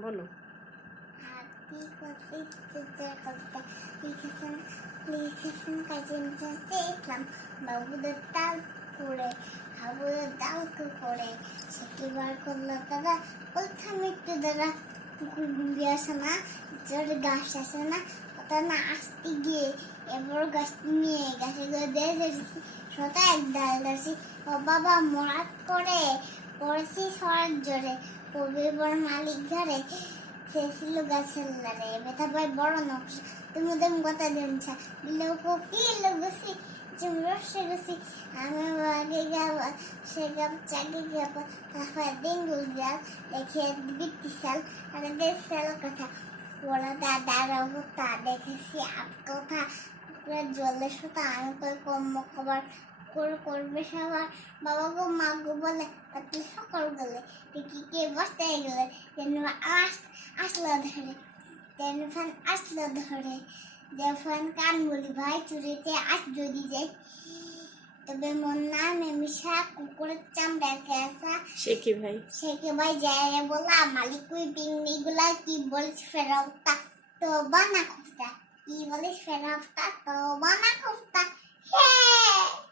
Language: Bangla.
বলো। হাতি কফি চিত্রের কবিতা লিখেছেন কাজী নজরুল ইসলাম। বাবুদের তাল করে হাবুদের ডাল করে সে কি বার করলো তারা বলছে মৃত্যু দ্বারা পুকুর গুলি আসে না জোরে গাছ আসে না ওটা না আসতে গিয়ে এবার গাছ নিয়ে গাছে গিয়ে দিয়ে ধরেছি সোটা এক ডাল ধরছি ও বাবা মরাত করে পড়েছি সরার জোরে পড়বে বড় মালিক ঘরে সে ছিল গাছের লারে বেতা ভাই বড় নকশা তুমি ওদের কথা দিনছা বিলোক কি লগছি চিমরসে গেছি আমি আগে গাবা সে গাব চাগে গাব তারপর দিন গুলজাল দেখে বিত্তিসাল আর দেশাল কথা ওরা দাদার অবস্থা দেখেছি আপ কথা জলে সোতা আমি কই কম খবর করবে সবার বাবা গো মা গো বলে আপনি সকাল গেলে দেখি কে বসতে গেলে যেন আসলো ধরে টেলিফোন আসলো ধরে দেখুন কান বলি ভাই চুরিতে আস যদি যাই তবে মন নাম মিশা কুকুরের চামড়া কেসা সে কি ভাই যায় বলা মালিক ওই পিংনি গুলা কি বলিস ফেরাওতা তো বানা খুফতা কি বলিস ফেরাওতা তো বানা খুফতা হ্যাঁ